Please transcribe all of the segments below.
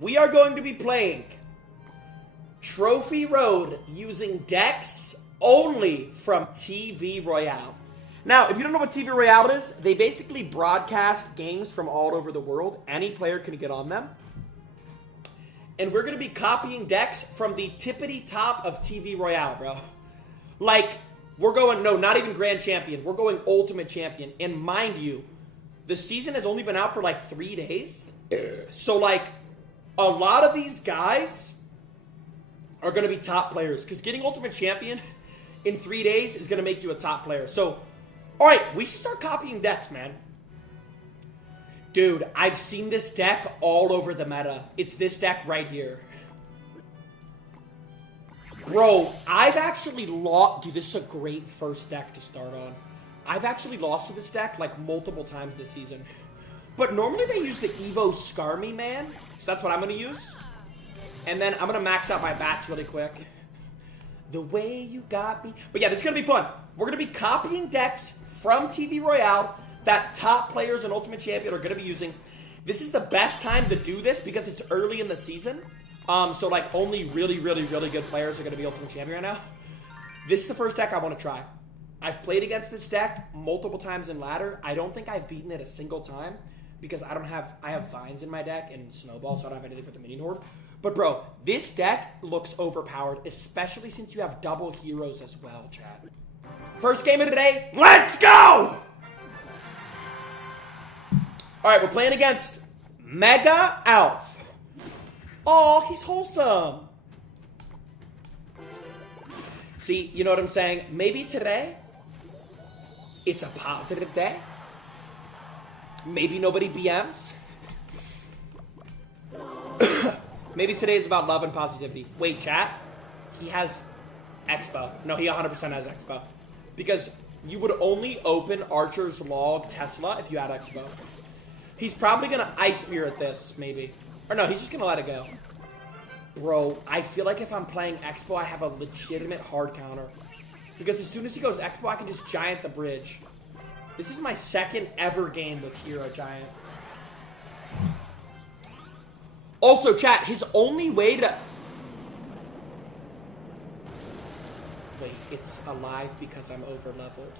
we are going to be playing Trophy Road using decks only from TV Royale. Now, if you don't know what TV Royale is, they basically broadcast games from all over the world. Any player can get on them. And we're going to be copying decks from the tippity top of TV Royale, bro. Like, we're going, no, not even Grand Champion. We're going Ultimate Champion. And mind you, the season has only been out for like 3 days. So, like, a lot of these guys are going to be top players. Because getting Ultimate Champion in 3 days is going to make you a top player. So, all right, we should start copying decks, man. Dude, I've seen this deck all over the meta. It's this deck right here. Bro, I've actually lost... Dude, this is a great first deck to start on. I've actually lost to this deck like multiple times this season. But normally they use the Evo Skarmy, man. So that's what I'm going to use. And then I'm going to max out my bats really quick. The way you got me. But yeah, this is going to be fun. We're going to be copying decks from TV Royale that top players in Ultimate Champion are going to be using. This is the best time to do this because it's early in the season. So, like, only really, really, really good players are going to be Ultimate Champion right now. This is the first deck I want to try. I've played against this deck multiple times in ladder. I don't think I've beaten it a single time because I have Vines in my deck and Snowball, so I don't have anything for the Minion Horde. But, bro, this deck looks overpowered, especially since you have double heroes as well, chat. First game of the day, let's go! Alright, we're playing against Mega Alf. Oh, he's wholesome. See, you know what I'm saying? Maybe today, it's a positive day. Maybe nobody BMs. Maybe today is about love and positivity. Wait, chat. He has Expo. No, he 100% has Expo. Because you would only open Archer's Log Tesla if you had Expo. He's probably going to Ice Spirit this, maybe. Or no, he's just going to let it go. Bro, I feel like if I'm playing Expo, I have a legitimate hard counter. Because as soon as he goes Expo, I can just Giant the bridge. This is my second ever game with Hero Giant. Also, chat, his only way to... Wait, it's alive because I'm over-leveled.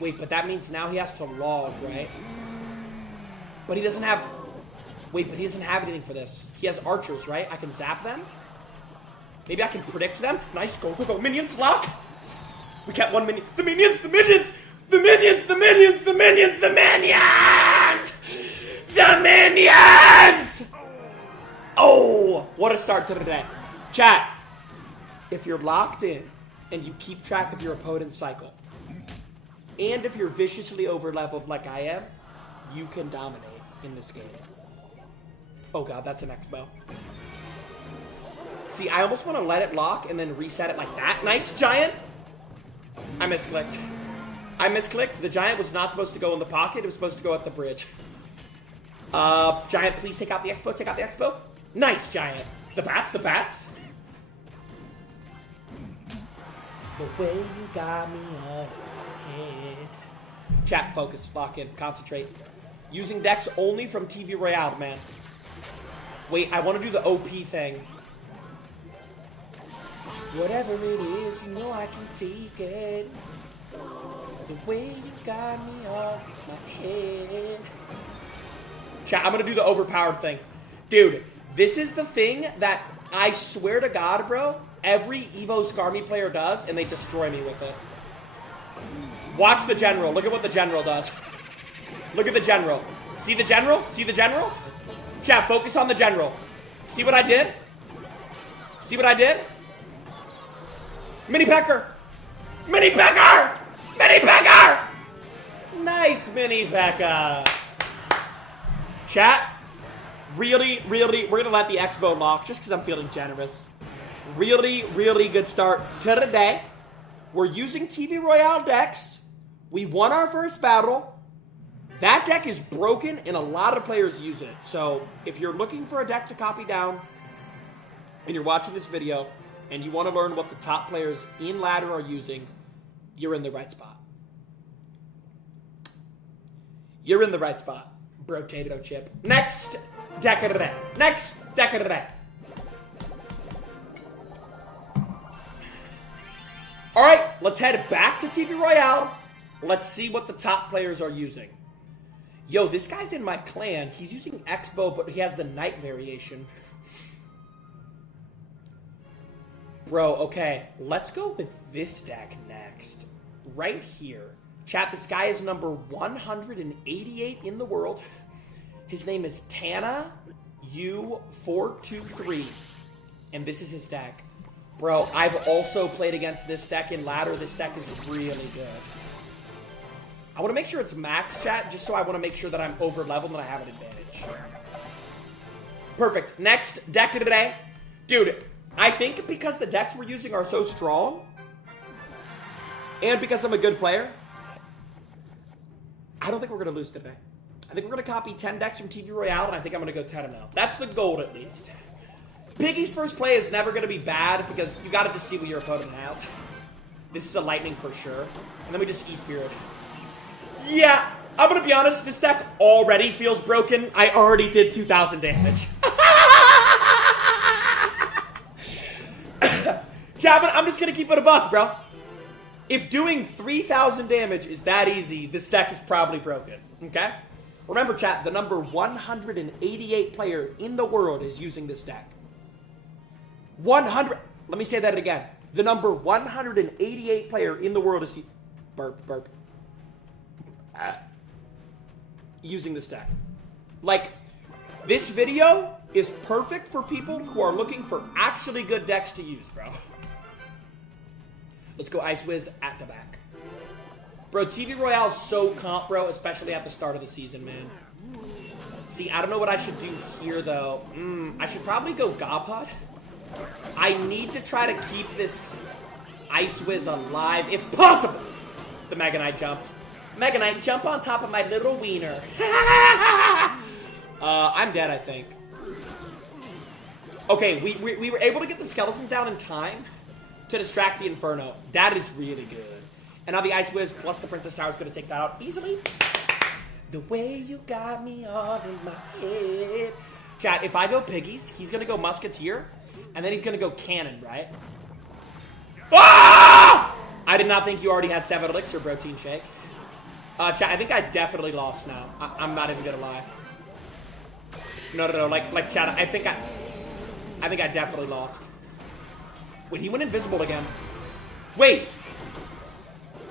Wait, but that means now he has to log, right? But he doesn't have... Wait, but he doesn't have anything for this. He has archers, right? I can zap them? Maybe I can predict them? Nice, go. Minions, lock! We kept one minion. The minions! The minions! The minions! The minions! The minions! The minions! The minions! Oh, what a start to the day. Chat, if you're locked in and you keep track of your opponent's cycle, and if you're viciously over-leveled like I am, you can dominate in this game. Oh god, that's an Expo. See, I almost want to let it lock and then reset it like that. Nice, Giant! I misclicked. I misclicked. The Giant was not supposed to go in the pocket. It was supposed to go at the bridge. Giant, please take out the Expo. Take out the Expo. Nice, Giant. The bats, the bats. The way you got me on it. Chat, focus, lock in, concentrate. Using decks only from TV Royale, man. Wait, I want to do the OP thing. Whatever it is, you know I can take it. The way you got me off my head. Chat, I'm going to do the overpowered thing. Dude, this is the thing that I swear to God, bro, every Evo Skarmy player does, and they destroy me with it. Watch the General. Look at what the General does. Look at the General. See the General? See the General? Chat, focus on the General. See what I did? See what I did? Mini Pecker! Mini Pecker! Mini Pecker! Nice Mini Pecker! Chat, really, we're going to let the Expo lock just because I'm feeling generous. Really good start to the day. We're using TV Royale decks. We won our first battle. That deck is broken and a lot of players use it. So if you're looking for a deck to copy down and you're watching this video and you want to learn what the top players in ladder are using, you're in the right spot. You're in the right spot. Potato chip. Next deck of the day. Next deck of the day. Alright, let's head back to TV Royale. Let's see what the top players are using. Yo, this guy's in my clan. He's using X-Bow, but he has the Knight variation. Bro, okay. Let's go with this deck next. Right here. Chat, this guy is number 188 in the world. His name is Tana U423. And this is his deck. Bro, I've also played against this deck in ladder. This deck is really good. I want to make sure it's max, chat, just so I want to make sure that I'm over leveled and I have an advantage. Perfect. Next deck of the day. Dude, I think because the decks we're using are so strong, and because I'm a good player, I don't think we're going to lose today. I think we're going to copy 10 decks from TV Royale, and I think I'm going to go 10-0. That's the goal, at least. Piggy's first play is never going to be bad, because you got to just see what your opponent has. This is a lightning for sure. And then we just E-Spirit. Yeah, I'm going to be honest, this deck already feels broken. I already did 2,000 damage. Chapman, I'm just going to keep it a buck, bro. If doing 3,000 damage is that easy, this deck is probably broken, okay? Remember, chat, the number 188 player in the world is using this deck. 100... Let me say that again. The number 188 player in the world is... Burp. Using this deck. Like, this video is perfect for people who are looking for actually good decks to use, bro. Let's go Ice Wiz at the back. Bro, TV Royale is so comp, bro, especially at the start of the season, man. See, I don't know what I should do here, though. I should probably go Gopod. I need to try to keep this Ice Wiz alive, if possible. The Mega Knight jumped. Mega Knight, jump on top of my little wiener. I'm dead, I think. Okay, we were able to get the skeletons down in time to distract the Inferno. That is really good. And now the Ice Wiz plus the Princess Tower is going to take that out easily. The way you got me all in my head. Chat, if I go Piggies, he's going to go Musketeer, and then he's going to go Cannon, right? Ah! I did not think you already had 7 Elixir Protein Shake. Chat, I think I definitely lost now. I'm not even going to lie. No. Like, chat, I think I definitely lost. Wait, he went invisible again. Wait.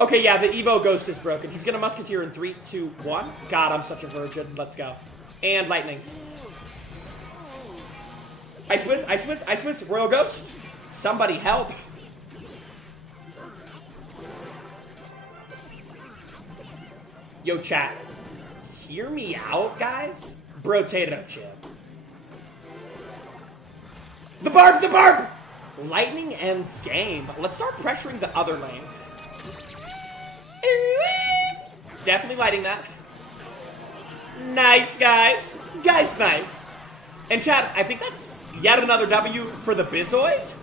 Okay, yeah, the Evo Ghost is broken. He's gonna Musketeer in 3, 2, 1. God, I'm such a virgin. Let's go. And Lightning. Ice Wiz, Royal Ghost. Somebody help. Yo, chat. Hear me out, guys. Potato chip. The barb! Lightning ends game. Let's start pressuring the other lane. Definitely lighting that. Nice, guys. Nice. And chat, I think that's yet another W for the Bizoys.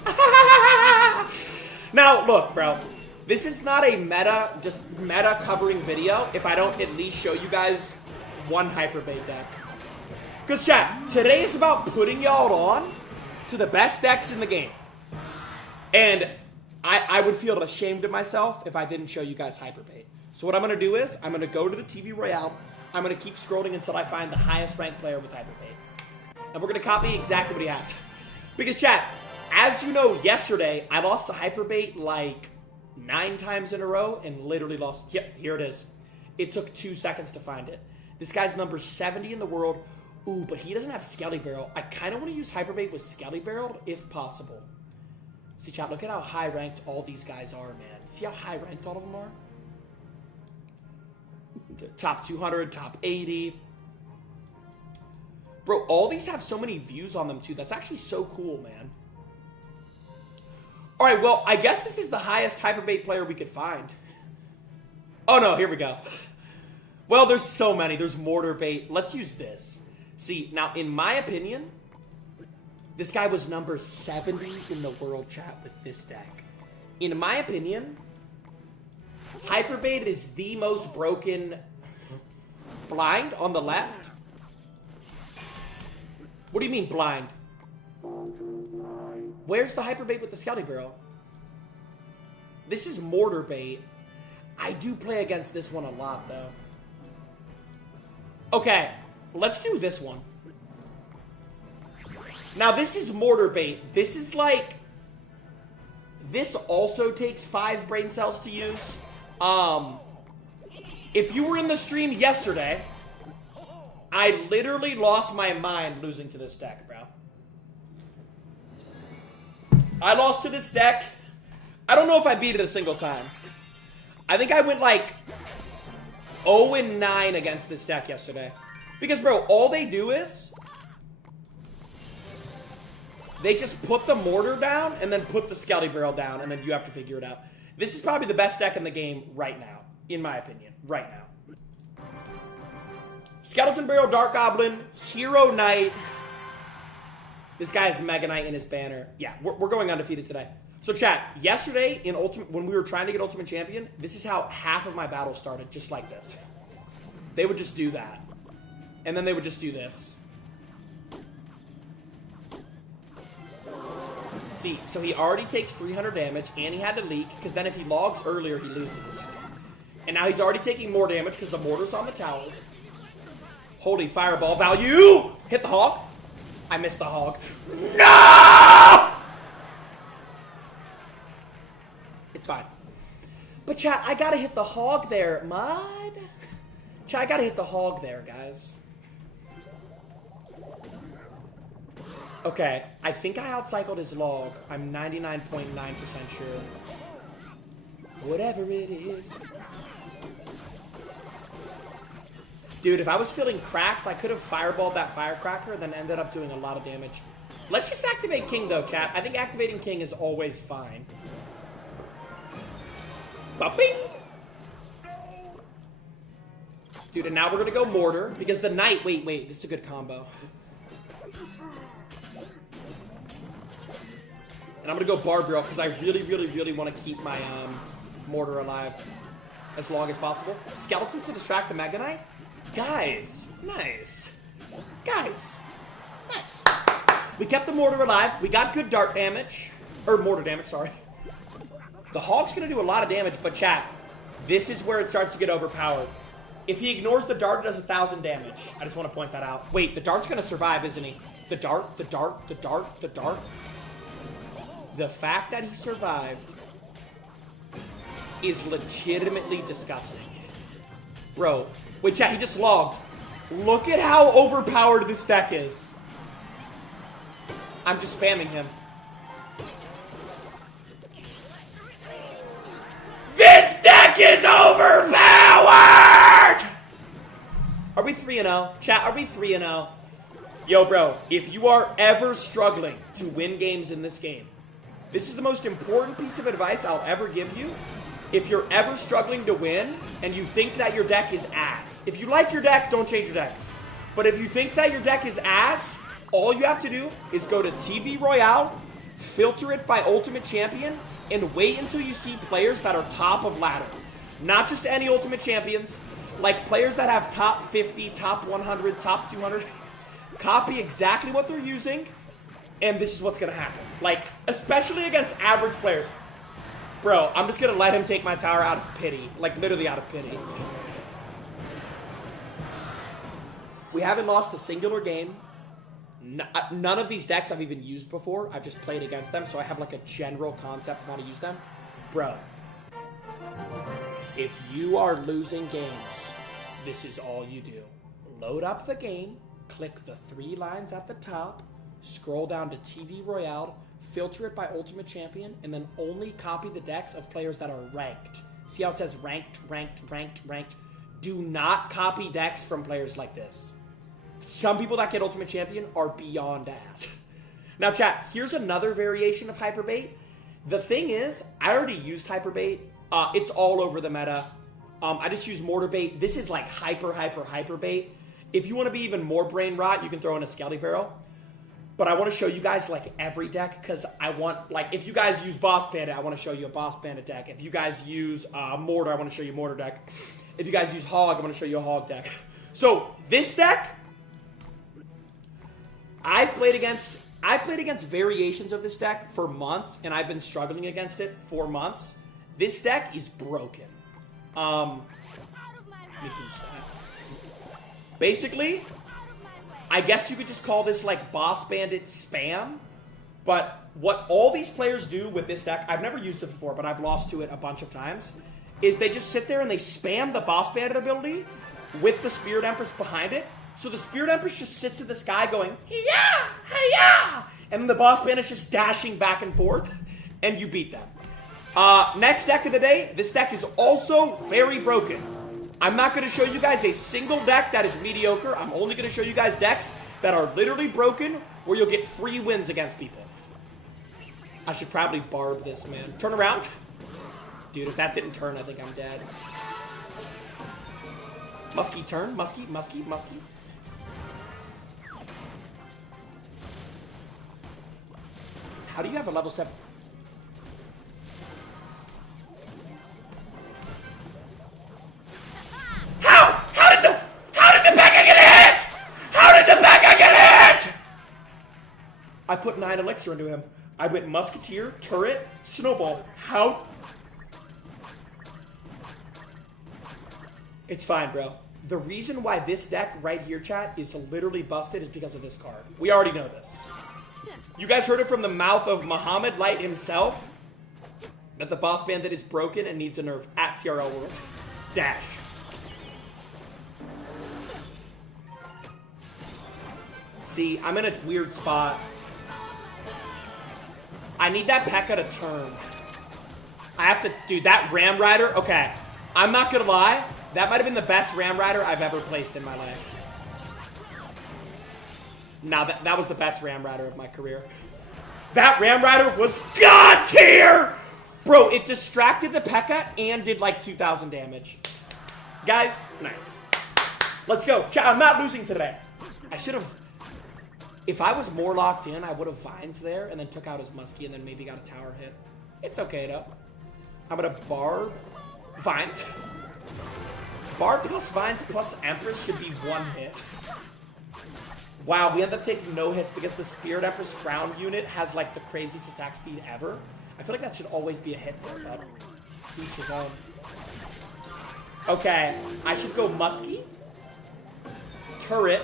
Now, look, bro. This is not a meta covering video if I don't at least show you guys one Hyperbait deck. Because, chat, today is about putting y'all on to the best decks in the game. And I would feel ashamed of myself if I didn't show you guys Hyperbait. So what I'm going to do is, I'm going to go to the TV Royale. I'm going to keep scrolling until I find the highest ranked player with Hyperbait. And we're going to copy exactly what he has. Because, chat, as you know, yesterday, I lost to Hyperbait like 9 times in a row and literally lost. Yep, here it is. It took 2 seconds to find it. This guy's number 70 in the world. Ooh, but he doesn't have Skelly Barrel. I kind of want to use Hyperbait with Skelly Barrel if possible. See, chat, look at how high ranked all these guys are, man. See how high ranked all of them are? Top 200, top 80. Bro, all these have so many views on them, too. That's actually so cool, man. All right, well, I guess this is the highest Hyperbait player we could find. Oh, no, here we go. Well, there's so many. There's Mortar Bait. Let's use this. See, now, in my opinion, this guy was number 70 in the world, chat, with this deck. In my opinion, Hyperbait is the most broken blind on the left What do you mean blind? Where's the hyper bait with the Scouty Barrel? This is Mortar bait. I do play against this one a lot, though. Okay, let's do this one. Now, this is Mortar bait. This is like... This also takes 5 brain cells to use. If you were in the stream yesterday, I literally lost my mind losing to this deck, bro. I lost to this deck. I don't know if I beat it a single time. I think I went like 0-9 against this deck yesterday. Because, bro, all they do is they just put the Mortar down and then put the Scouty Barrel down, and then you have to figure it out. This is probably the best deck in the game right now, in my opinion. Right now. Skeleton Barrel, Dark Goblin, Hero Knight. This guy has Mega Knight in his banner. Yeah, we're going undefeated today. So chat, yesterday in Ultimate, when we were trying to get Ultimate Champion, this is how half of my battles started, just like this. They would just do that. And then they would just do this. See, so he already takes 300 damage, and he had to leak, because then if he logs earlier, he loses. And now he's already taking more damage, because the Mortar's on the tower. Holy fireball value! Hit the hog. I missed the hog. No! It's fine. But chat, I gotta hit the hog there, Mud. Chat, I gotta hit the hog there, guys. Okay, I think I outcycled his log. I'm 99.9% sure. Whatever it is. Dude, if I was feeling cracked, I could have fireballed that firecracker, then ended up doing a lot of damage. Let's just activate King, though, chat. I think activating King is always fine. Ba-bing! Dude, and now we're gonna go Mortar, because the Knight... Wait, this is a good combo. And I'm gonna go Barbarial, because I really want to keep my Mortar alive as long as possible. Skeletons to distract the Mega Knight? Guys, nice. Guys, nice. We kept the Mortar alive. We got good dart damage. Or Mortar damage, sorry. The Hog's going to do a lot of damage, but chat, this is where it starts to get overpowered. If he ignores the dart, it does 1,000 damage. I just want to point that out. Wait, the dart's going to survive, isn't he? The dart, the dart, the dart, the dart. The fact that he survived is legitimately disgusting. Bro, wait, chat, he just logged. Look at how overpowered this deck is. I'm just spamming him. This deck is overpowered! Are we 3-0? Chat, are we 3-0? Yo, bro, if you are ever struggling to win games in this game, this is the most important piece of advice I'll ever give you. If you're ever struggling to win and you think that your deck is ass, if you like your deck, don't change your deck. But if you think that your deck is ass, all you have to do is go to TV Royale, filter it by Ultimate Champion, and wait until you see players that are top of ladder. Not just any Ultimate Champions, like players that have top 50, top 100, top 200. Copy exactly what they're using, and this is what's going to happen. Like, especially against average players. Bro, I'm just going to let him take my tower out of pity. Like, literally out of pity. We haven't lost a singular game. None of these decks I've even used before. I've just played against them, so I have like a general concept of how to use them. Bro, if you are losing games, this is all you do. Load up the game, click the 3 lines at the top, scroll down to TV Royale, filter it by Ultimate Champion, and then only copy the decks of players that are ranked. See how it says ranked, ranked, ranked, ranked? Do not copy decks from players like this. Some people that get Ultimate Champion are beyond ass. Now, chat, here's another variation of Hyperbait. The thing is, I already used Hyperbait. It's all over the meta. I just use Mortar Bait. This is like Hyperbait. If you want to be even more brain rot, you can throw in a Scouty Barrel. But I want to show you guys like every deck because I want, like, if you guys use Boss Bandit, I want to show you a Boss Bandit deck. If you guys use Mortar, I want to show you a Mortar deck. If you guys use Hog, I want to show you a Hog deck. So, this deck... I've played against variations of this deck for months, and I've been struggling against it for months. This deck is broken. Basically, I guess you could just call this like Boss Bandit spam. But what all these players do with this deck, I've never used it before, but I've lost to it a bunch of times, is they just sit there and they spam the Boss Bandit ability with the Spirit Empress behind it. So the Spirit Empress just sits in the sky going, hiya, hiya, and then the Boss Bandit's just dashing back and forth, and you beat them. Next deck of the day, this deck is also very broken. I'm not going to show you guys a single deck that is mediocre. I'm only going to show you guys decks that are literally broken, where you'll get free wins against people. I should probably barb this, man. Turn around. Dude, if that didn't turn, I think I'm dead. Muskie turn. Muskie, muskie, muskie. How do you have a level 7? How did the Becca get hit? How did the Becca get hit? I put 9 elixir into him. I went Musketeer, Turret, Snowball. How? It's fine, bro. The reason why this deck right here, chat, is literally busted is because of this card. We already know this. You guys heard it from the mouth of Muhammad Light himself that the Boss Bandit is broken and needs a nerf at CRL World. Dash. See, I'm in a weird spot. I need that P.E.K.K.A to turn. I have to... Dude, that Ram Rider... Okay. I'm not gonna lie. That might have been the best Ram Rider I've ever placed in my life. Nah, that was the best Ram Rider of my career. That Ram Rider was God tier! Bro, it distracted the P.E.K.K.A and did like 2,000 damage. Guys, nice. Let's go. I'm not losing today. I should have... If I was more locked in, I would have Vines there and then took out his Muskie and then maybe got a tower hit. It's okay, though. I'm going to Barb Vines. Barb plus Vines plus Empress should be 1 hit. Wow, we end up taking no hits because the Spirit Empress Crown unit has like the craziest attack speed ever. I feel like that should always be a hit, but to each his own. Okay, I should go Muskie, Turret,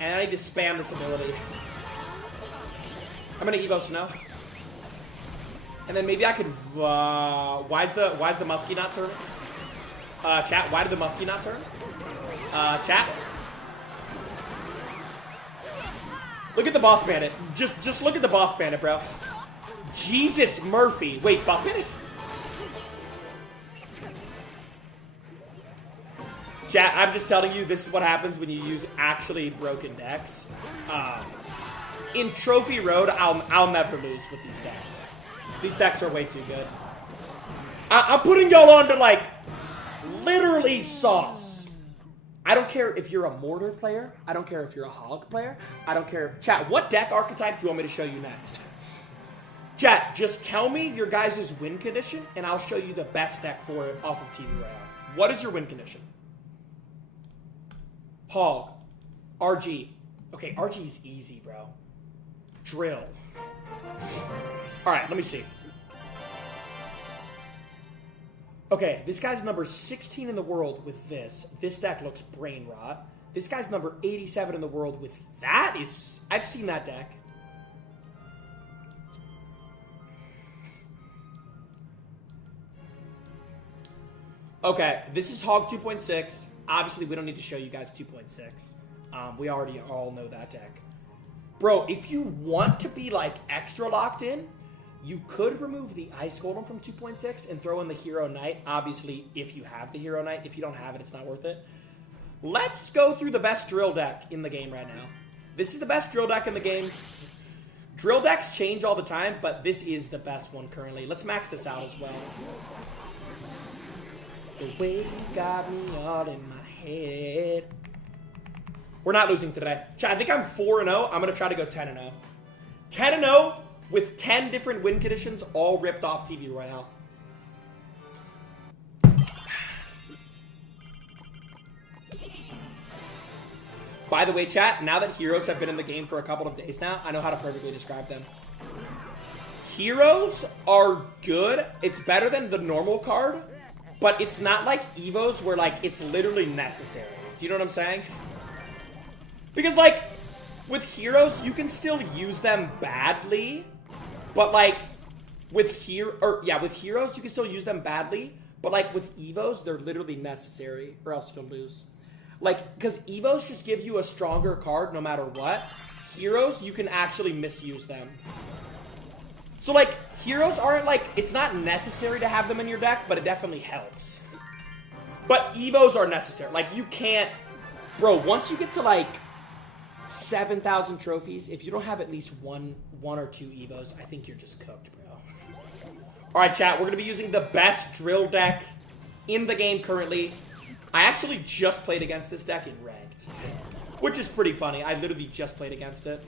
and I need to spam this ability. I'm gonna Evo Snow. And then maybe I could, why's the Muskie not turn? Chat, why did the Muskie not turn? Chat. Look at the Boss Bandit. Just look at the Boss Bandit, bro. Jesus Murphy. Wait, Boss Bandit? Chat, I'm just telling you, this is what happens when you use actually broken decks. In Trophy Road, I'll never lose with these decks. These decks are way too good. I'm putting y'all on to, like, literally sauce. I don't care if you're a Mortar player. I don't care if you're a Hog player. I don't care. Chat, what deck archetype do you want me to show you next? Chat, just tell me your guys' win condition, and I'll show you the best deck for it off of TV Royale. What is your win condition? Hog. RG. Okay, RG is easy, bro. Drill. Alright, let me see. Okay, this guy's number 16 in the world with this. This deck looks brain rot. This guy's number 87 in the world with that is... I've seen that deck. Okay, this is Hog 2.6. Obviously, we don't need to show you guys 2.6. We already all know that deck. Bro, if you want to be, like, extra locked in, you could remove the Ice Golem from 2.6 and throw in the Hero Knight. Obviously, if you have the Hero Knight. If you don't have it, it's not worth it. Let's go through the best drill deck in the game right now. This is the best drill deck in the game. Drill decks change all the time, but this is the best one currently. Let's max this out as well. The way you got me all in my head. We're not losing today. I think I'm 4-0. I'm going to try to go 10-0. 10-0 with 10 different win conditions all ripped off TV Royale. By the way, chat, now that heroes have been in the game for a couple of days now, I know how to perfectly describe them. Heroes are good. It's better than the normal card, but it's not like Evos where, like, it's literally necessary. Do you know what I'm saying? Because, like, with heroes, you can still use them badly, but, like, with heroes, you can still use them badly, but, like, with Evos, they're literally necessary, or else you'll lose. Like, because Evos just give you a stronger card no matter what. Heroes, you can actually misuse them. So, like, heroes aren't, like, it's not necessary to have them in your deck, but it definitely helps. But Evos are necessary. Like, you can't... Bro, once you get to, like, 7,000 trophies, if you don't have at least one or two Evos, I think you're just cooked, bro. Alright, chat, we're going to be using the best drill deck in the game currently. I actually just played against this deck in Ranked, which is pretty funny. I literally just played against it.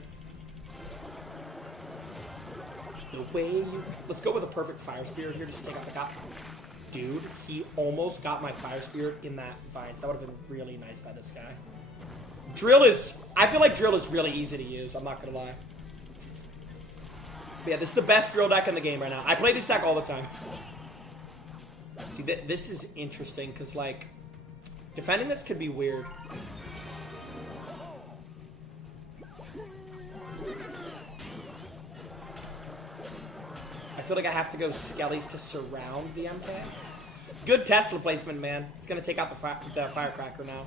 The way you... Let's go with a perfect Fire Spirit here just to take out the cop. Dude, he almost got my Fire Spirit in that Vines. That would have been really nice by this guy. Drill is... I feel like Drill is really easy to use. I'm not going to lie. But yeah, this is the best Drill deck in the game right now. I play this deck all the time. See, this is interesting because, like, defending this could be weird. I feel like I have to go Skellies to surround the MK. Good Tesla placement, man. It's going to take out the Firecracker now.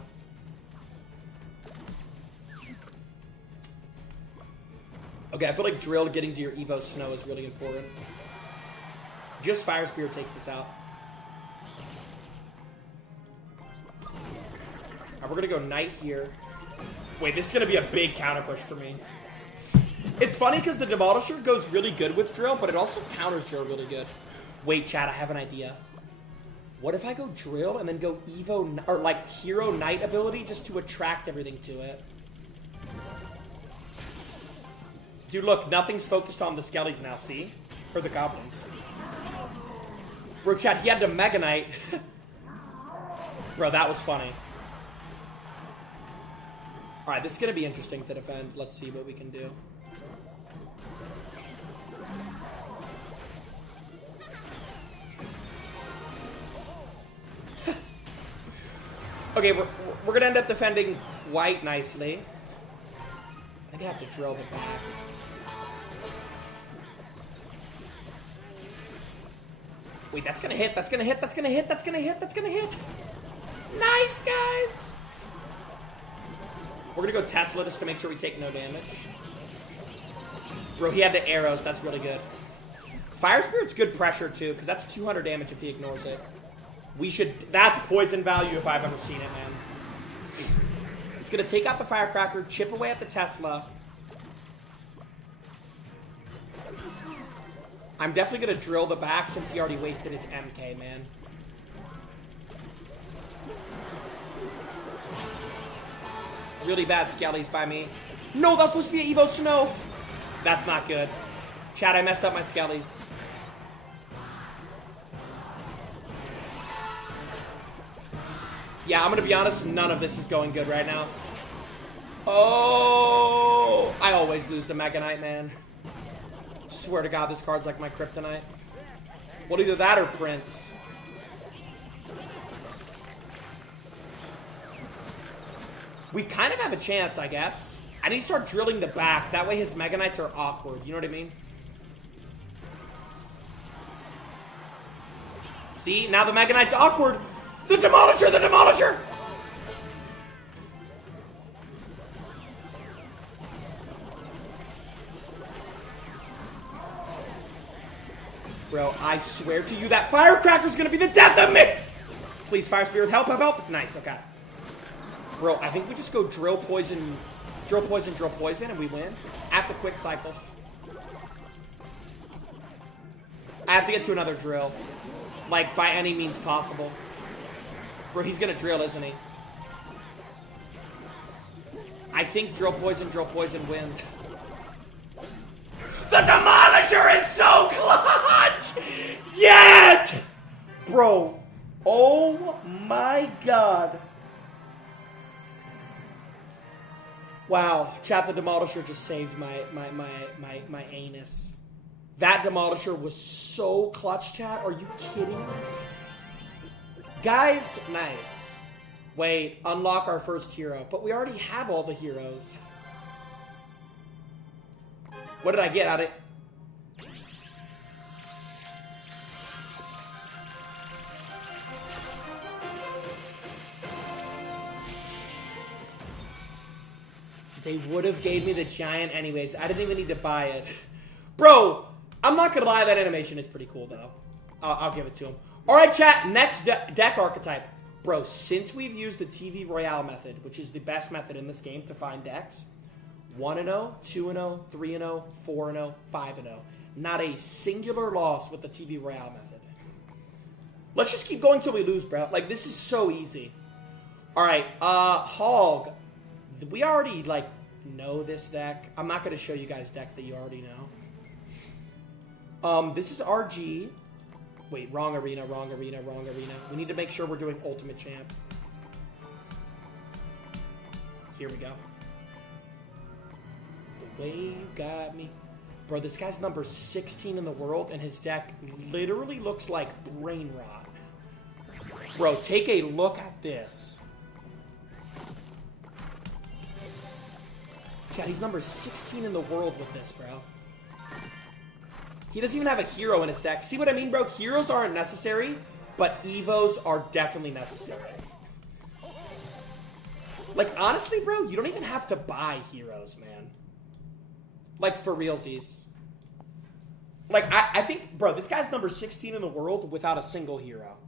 Okay, I feel like Drill getting to your Evo Snow is really important. Just Fire Spear takes this out. Alright, we're going to go Knight here. Wait, this is going to be a big counter push for me. It's funny because the Demolisher goes really good with Drill, but it also counters Drill really good. Wait, chat, I have an idea. What if I go Drill and then go Evo, or like Hero Knight ability just to attract everything to it? Dude, look, nothing's focused on the Skellies now, see? Or the Goblins. Bro, chat, he had to Mega Knight. Bro, that was funny. Alright, this is going to be interesting to defend. Let's see what we can do. Okay, we're going to end up defending quite nicely. I think I have to drill the back. Wait, that's going to hit, that's going to hit, that's going to hit, that's going to hit, that's going to hit. Nice, guys! We're going to go Tesla just to make sure we take no damage. Bro, he had the arrows. That's really good. Fire Spirit's good pressure, too, because that's 200 damage if he ignores it. We should... That's poison value if I've ever seen it, man. It's going to take out the Firecracker, chip away at the Tesla. I'm definitely going to drill the back since he already wasted his MK, man. Really bad Skellies by me. No, that's supposed to be an Evo Snow. That's not good. Chat, I messed up my Skellies. Yeah, I'm going to be honest, none of this is going good right now. Oh, I always lose to Mega Knight, man. Swear to God, this card's like my kryptonite. Well, either that or Prince. We kind of have a chance, I guess. I need to start drilling the back. That way his Mega Knights are awkward. You know what I mean? See? Now the Mega Knight's awkward. The Demolisher! The Demolisher! Bro, I swear to you, that Firecracker's gonna be the death of me! Please, Fire Spirit, help, help, help. Nice, okay. Bro, I think we just go drill, poison, and we win. At the quick cycle. I have to get to another drill. Like, by any means possible. Bro, he's gonna drill, isn't he? I think drill, poison wins. The Demolisher is so clutch! Yes! Bro, oh my God. Wow, chat, the Demolisher just saved my anus. That Demolisher was so clutch, chat. Are you kidding me? Guys, nice. Wait, unlock our first hero. But we already have all the heroes. What did I get out of it? They would have gave me the giant anyways. I didn't even need to buy it. Bro, I'm not gonna lie, that animation is pretty cool though. I'll give it to him. Alright chat, next deck archetype. Bro, since we've used the TV Royale method, which is the best method in this game to find decks, 1-0, 2-0, 3-0, 4-0, 5-0. Not a singular loss with the TV Royale method. Let's just keep going till we lose, bro. Like, this is so easy. Alright, Hog. We already, like, know this deck. I'm not going to show you guys decks that you already know. This is RG. Wait, wrong arena. We need to make sure we're doing Ultimate Champ. Here we go. The way you got me. Bro, this guy's number 16 in the world, and his deck literally looks like Brain Rot. Bro, take a look at this. Chat, he's number 16 in the world with this, bro. He doesn't even have a hero in his deck. See what I mean, bro? Heroes aren't necessary, but Evos are definitely necessary. Like, honestly, bro, you don't even have to buy heroes, man. Like, for realsies. Like, I think, bro, this guy's number 16 in the world without a single hero.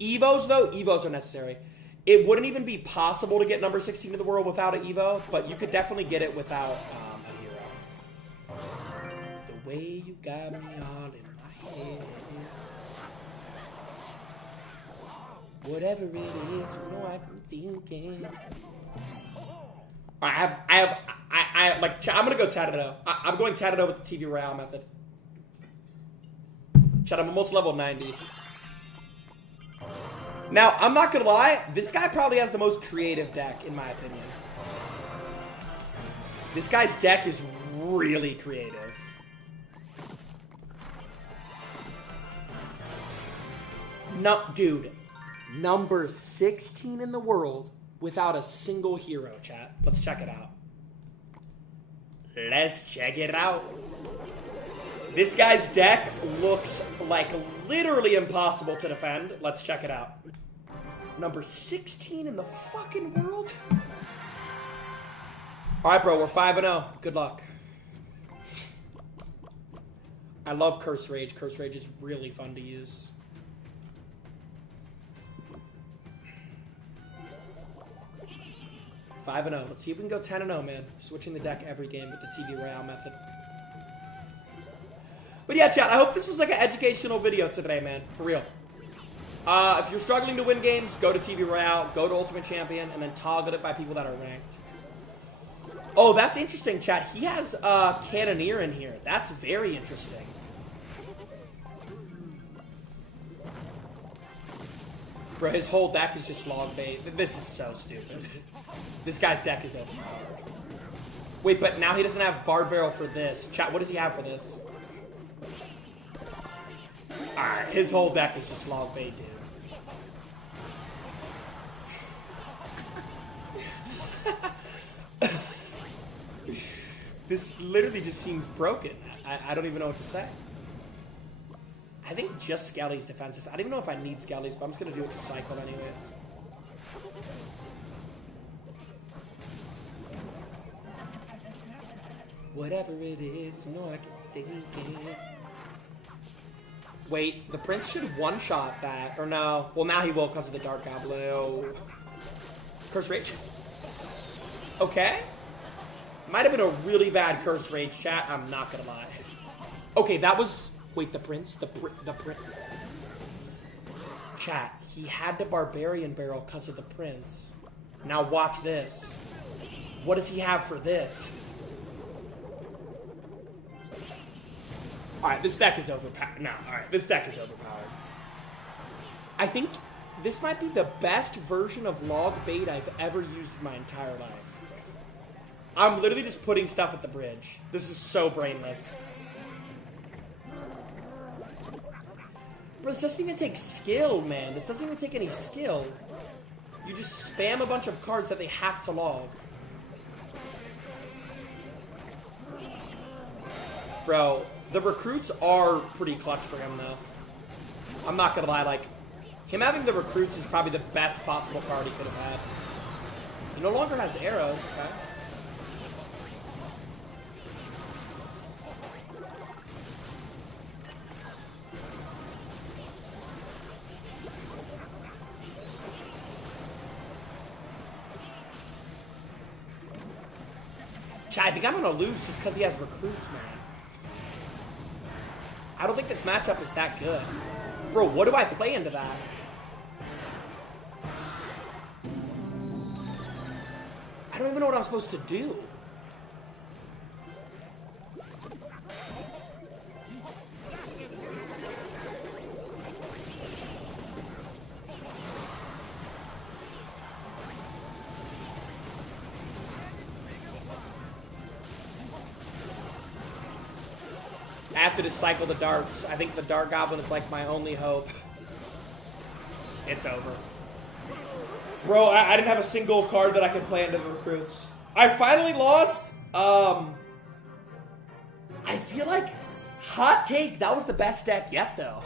Evos, though, Evos are necessary. It wouldn't even be possible to get number 16 in the world without an Evo, but you could definitely get it without a hero. The way you got me all in my head. Whatever it is, you know I'm thinking. I'm gonna go Tadado. I'm going Tadado with the TV Royale method. Chat, I'm almost level 90. Now, I'm not gonna lie, this guy probably has the most creative deck, in my opinion. This guy's deck is really creative. No, dude, number 16 in the world without a single hero, chat. Let's check it out. Let's check it out. This guy's deck looks like literally impossible to defend. Let's check it out. Number 16 in the fucking world? Alright, bro, we're 5-0. Good luck. I love Curse Rage. Curse Rage is really fun to use. Five 5-0. Let's see if we can go 10-0, man. Switching the deck every game with the TV Royale method. But yeah, chat, I hope this was like an educational video today, man. For real. If you're struggling to win games, go to TV Royale, go to Ultimate Champion, and then toggle it by people that are ranked. Oh, that's interesting, chat. He has Cannoneer in here. That's very interesting. Bro, his whole deck is just log bait. This is so stupid. This guy's deck is overpowered. Wait, but now he doesn't have Bard Barrel for this. Chat, what does he have for this? Alright, his whole deck is just log bait, dude. This literally just seems broken. I don't even know what to say. I think just Skelly's defenses. I don't even know if I need Skelly's, but I'm just going to do it to cycle anyways. Whatever it is, you know I can take it. Wait, the Prince should one-shot that. Or no. Well, now he will because of the Dark Goblin. Oh. Curse Rage. Okay. Might have been a really bad Curse Rage, chat. I'm not going to lie. Okay, that was... Wait, the Prince? The Prince... Chat, he had the Barbarian Barrel because of the Prince. Now watch this. What does he have for this? Alright, this deck is overpowered. No, alright, this deck is overpowered. I think this might be the best version of log bait I've ever used in my entire life. I'm literally just putting stuff at the bridge. This is so brainless. Bro, this doesn't even take skill, man. This doesn't even take any skill. You just spam a bunch of cards that they have to log. Bro, the recruits are pretty clutch for him, though. I'm not gonna lie, like, him having the recruits is probably the best possible card he could have had. He no longer has arrows, okay? I think I'm gonna lose just because he has recruits, man. I don't think this matchup is that good. Bro, what do I play into that? I don't even know what I'm supposed to do. I have to just cycle the darts. I think the Dart Goblin is like my only hope. It's over. Bro, I didn't have a single card that I could play into the recruits. I finally lost. I feel like, hot take, that was the best deck yet, though.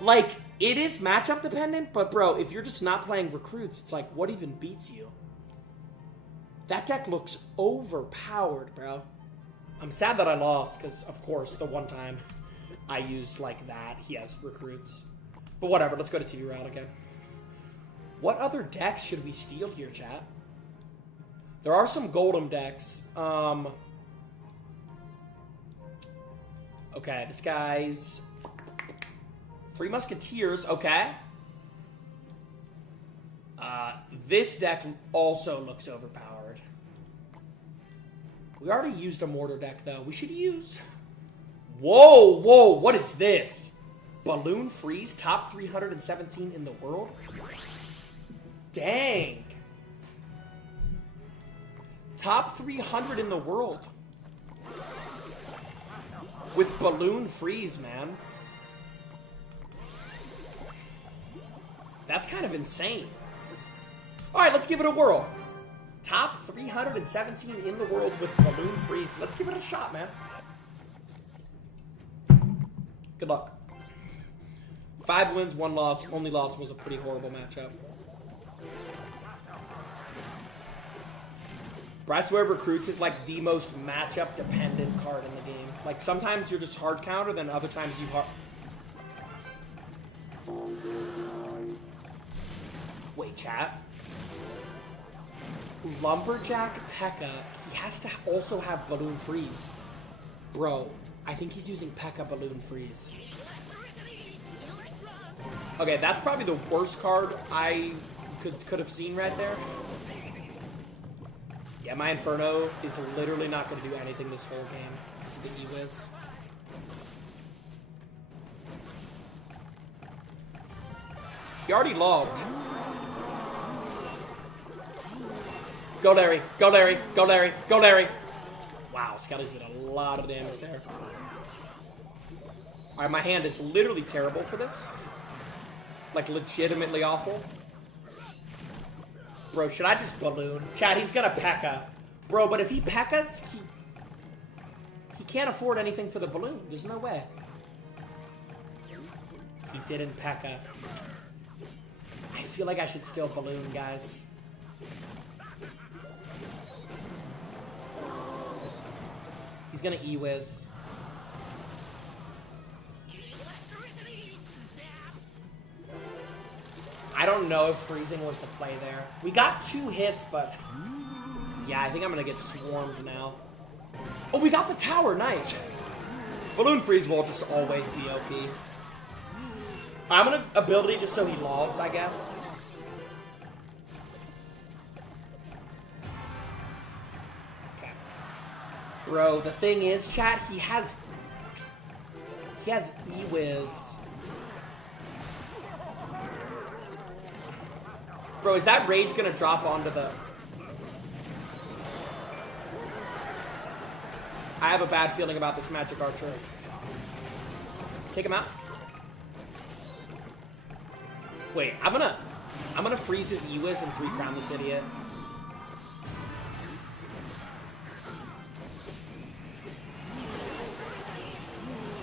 Like, it is matchup dependent, but bro, if you're just not playing recruits, it's like, what even beats you? That deck looks overpowered, bro. I'm sad that I lost, because, of course, the one time I used like that, he has recruits. But whatever, let's go to TV Route again. What other decks should we steal here, chat? There are some Golem decks. Okay, this guy's... Three Musketeers, okay. This deck also looks overpowered. We already used a Mortar deck, though. We should use... Whoa, whoa, what is this? Balloon Freeze, top 317 in the world? Dang. Top 300 in the world. With Balloon Freeze, man. That's kind of insane. Alright, let's give it a whirl. Top 317 in the world with Balloon Freeze. Let's give it a shot, man. Good luck. 5 wins, 1 loss. Only loss was a pretty horrible matchup. But I swear Recruits is like the most matchup dependent card in the game. Like sometimes you're just hard counter, then other times you hard... Wait, chat. Lumberjack P.E.K.K.A. He has to also have Balloon Freeze. Bro, I think he's using P.E.K.K.A. Balloon Freeze. Okay, that's probably the worst card I could have seen right there. Yeah, my Inferno is literally not going to do anything this whole game because of the E-Wiz. He already logged. Go Larry, go Larry, go Larry, go Larry. Wow, Skelly's did a lot of damage there. Alright, my hand is literally terrible for this. Like, legitimately awful. Bro, should I just balloon? Chad, he's gonna P.E.K.K.A. Bro, but if he P.E.K.K.A.s, he can't afford anything for the balloon. There's no way. He didn't P.E.K.K.A. I feel like I should still balloon, guys. He's gonna E-Wiz. I don't know if freezing was the play there. We got 2 hits, but... Yeah, I think I'm gonna get swarmed now. Oh, we got the tower, nice! Balloon Freeze will just always be OP. I'm gonna ability just so he logs, I guess. Okay. Bro, the thing is, chat, he has E-Wiz. Bro, is that Rage gonna drop onto the... I have a bad feeling about this Magic Archer. Take him out. Wait, I'm gonna freeze his Ewis and 3-crown this idiot.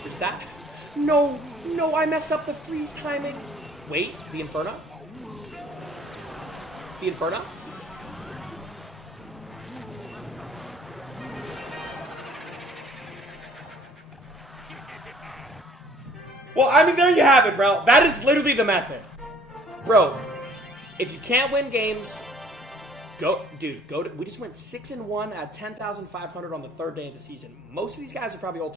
Freeze that. No, no, I messed up the freeze timing. Wait, the Inferno? The Inferno? Well, I mean, there you have it, bro. That is literally the method. Bro, if you can't win games, go to, we just went 6-1 at 10,500 on the 3rd day of the season. Most of these guys are probably ultimate.